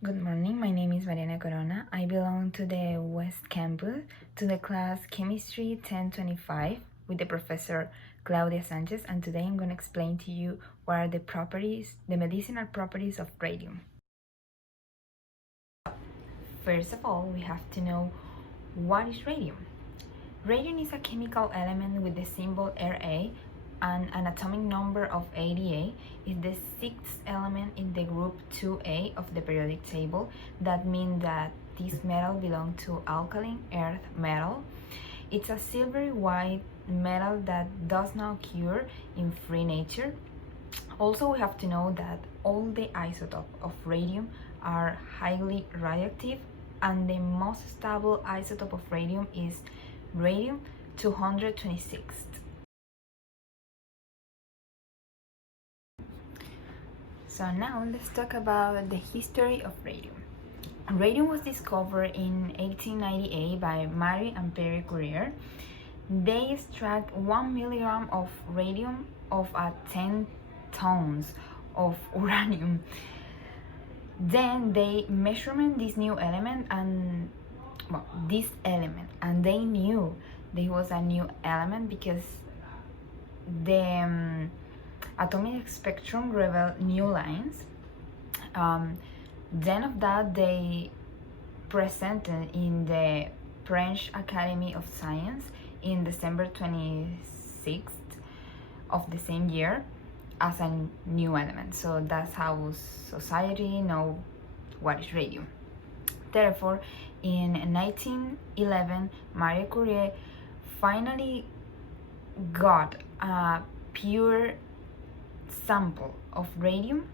Good morning, my name is Mariana Corona. I belong to the West Campus, to the class Chemistry 1025 with the professor Claudia Sanchez, and today I'm going to explain to you what are the medicinal properties of radium. First of all, we have to know what is radium. Radium is a chemical element with the symbol Ra and an atomic number of 88. Is the sixth element in the group 2A of the periodic table. That means that this metal belongs to alkaline earth metal. It's a silvery white metal that does not occur in free nature. Also, we have to know that all the isotopes of radium are highly radioactive, and the most stable isotope of radium is radium 226. So now let's talk about the history of radium. Radium was discovered in 1898 by Marie and Pierre Curie. They extract 1 milligram of radium of 10 tons of uranium. Then they measured this new element and they knew there was a new element because the atomic spectrum revealed new lines. Then of that they presented in the French Academy of Science in December 26th of the same year as a new element. So that's how society know what is radium. Therefore, in 1911, Marie Curie finally got a pure sample of radium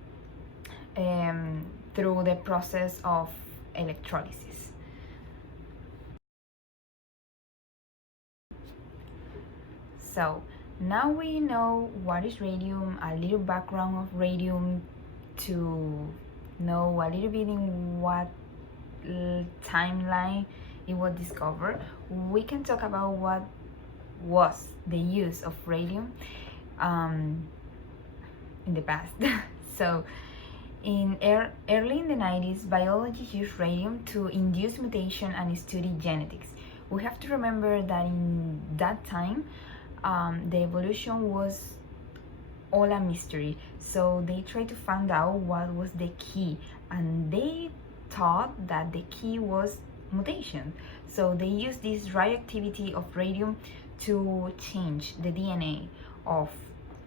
through the process of electrolysis. So now we know what is radium, a little background of radium, to know a little bit in what timeline it was discovered. We can talk about what was the use of radium in the past. So early in the 90s, biologists used radium to induce mutation and study genetics. We have to remember that in that time, the evolution was all a mystery. So they tried to find out what was the key, and they thought that the key was mutation. So they used this radioactivity of radium to change the DNA of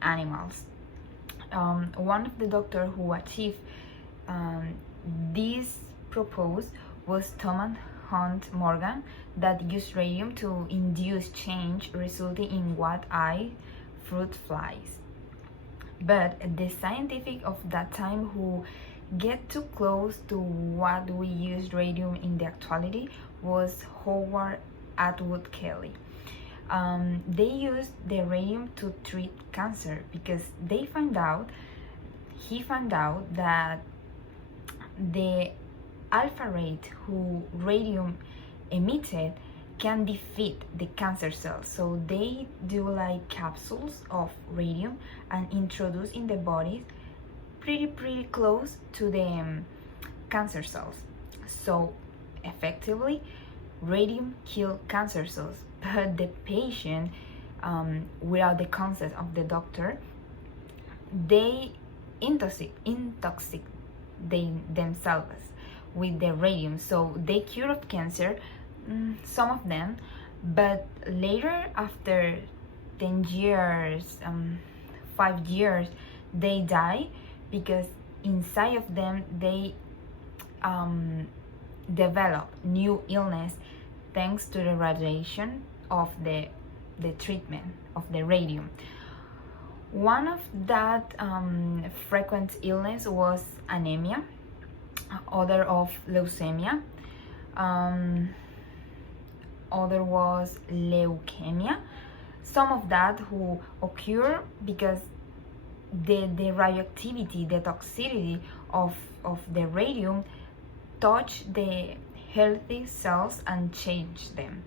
animals. One of the doctors who achieved this proposed was Thomas Hunt Morgan, that used radium to induce change, resulting in what-eye fruit flies. But the scientific of that time who get too close to what we use radium in the actuality was Howard Atwood Kelly. They used the radium to treat cancer because he found out that the alpha rate who radium emitted can defeat the cancer cells. So they do like capsules of radium and introduce in the body pretty close to the cancer cells. So effectively, radium kills cancer cells, but the patient, without the consent of the doctor, they intoxicate themselves with the radium. So they cure of cancer, some of them, but later, after 10 years, 5 years, they die because inside of them they develop new illness thanks to the radiation of the treatment of the radium. One of that frequent illness was anemia, other of leukemia, other was leukemia. Some of that who occur because the radioactivity, the toxicity of the radium touch the healthy cells and change them.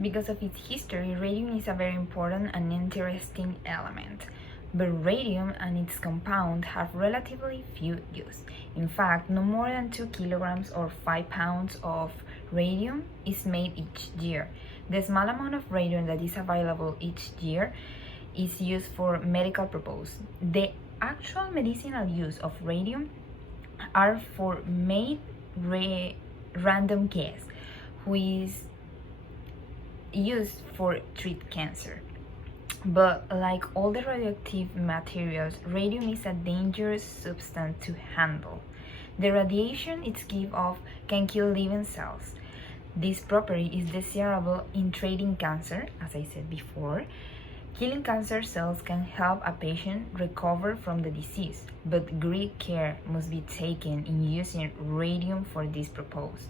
Because of its history, radium is a very important and interesting element. but radium and its compound have relatively few use. In fact, no more than 2 kilograms or 5 pounds of radium is made each year. The small amount of radium that is available each year is used for medical purposes. The actual medicinal use of radium are for made random gas, which is used for treat cancer. But like all the radioactive materials, radium is a dangerous substance to handle. The radiation it gives off can kill living cells. This property is desirable in treating cancer, as I said before. Killing cancer cells can help a patient recover from the disease, but great care must be taken in using radium for this purpose.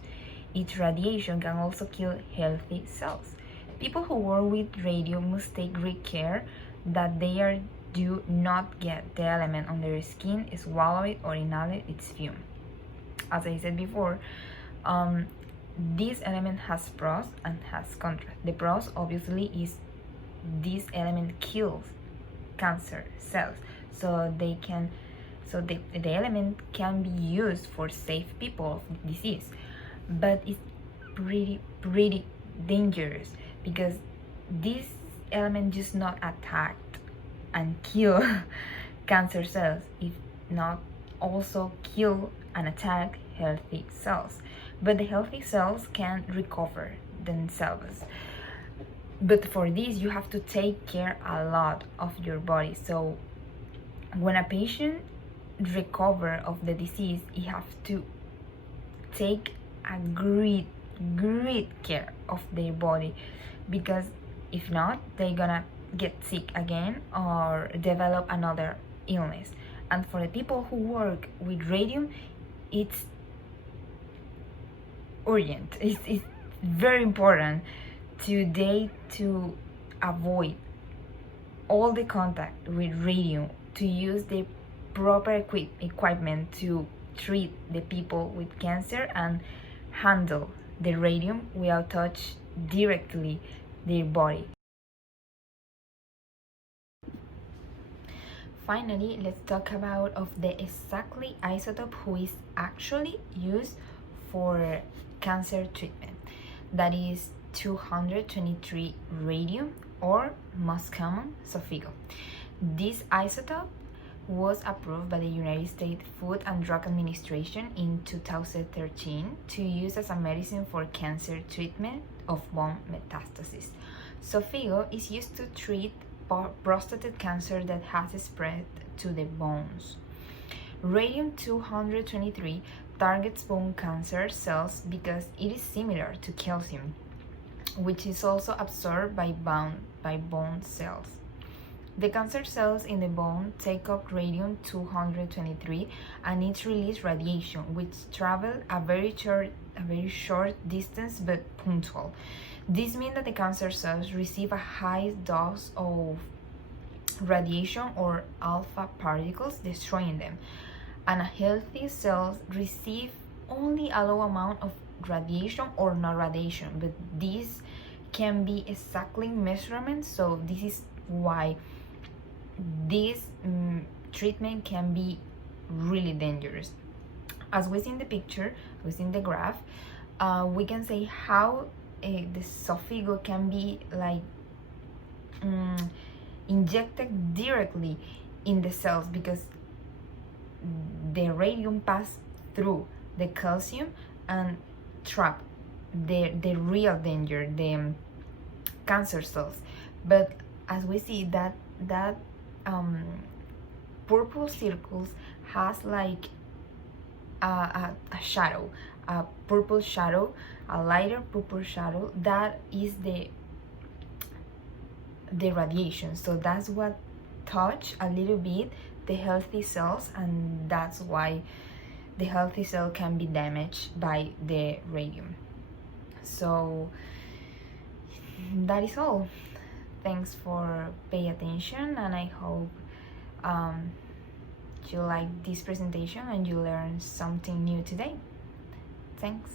Its radiation can also kill healthy cells. People who work with radium must take great care that they do not get the element on their skin, swallow it, or inhale its fume. As I said before, this element has pros and has cons. The pros obviously is this element kills cancer cells, so the element can be used for save people of disease, but it's pretty dangerous because this element just not attack and kill cancer cells, if not also kill and attack healthy cells. But the healthy cells can recover themselves. But for this, you have to take care a lot of your body. So when a patient recover of the disease, you have to take a great care of their body, because if not, they're gonna get sick again or develop another illness. And for the people who work with radium, it's urgent. It's very important today to avoid all the contact with radium, to use the proper equipment to treat the people with cancer and handle the radium without touch directly their body. Finally, let's talk about of the exactly isotope who is actually used for cancer treatment. That is 223 radium, or most common, Xofigo. This isotope was approved by the United States Food and Drug Administration in 2013 to use as a medicine for cancer treatment of bone metastasis. Xofigo is used to treat prostate cancer that has spread to the bones. Radium-223 targets bone cancer cells because it is similar to calcium, which is also absorbed by bone cells. The cancer cells in the bone take up radium-223 and it releases radiation, which travels a very short distance but punctual. This means that the cancer cells receive a high dose of radiation or alpha particles, destroying them, and healthy cells receive only a low amount of radiation or no radiation, but this can be exactly measurement, so this is why this treatment can be really dangerous. As we see in the picture, we see in the graph, we can say how the Xofigo can be like injected directly in the cells, because the radium pass through the calcium and trap the real danger, the cancer cells. But as we see that purple circles has like a shadow, a purple shadow, a lighter purple shadow, that is the radiation. So that's what touch a little bit the healthy cells, and that's why the healthy cell can be damaged by the radium. So that is all. Thanks for paying attention, and I hope you like this presentation and you learned something new today. Thanks.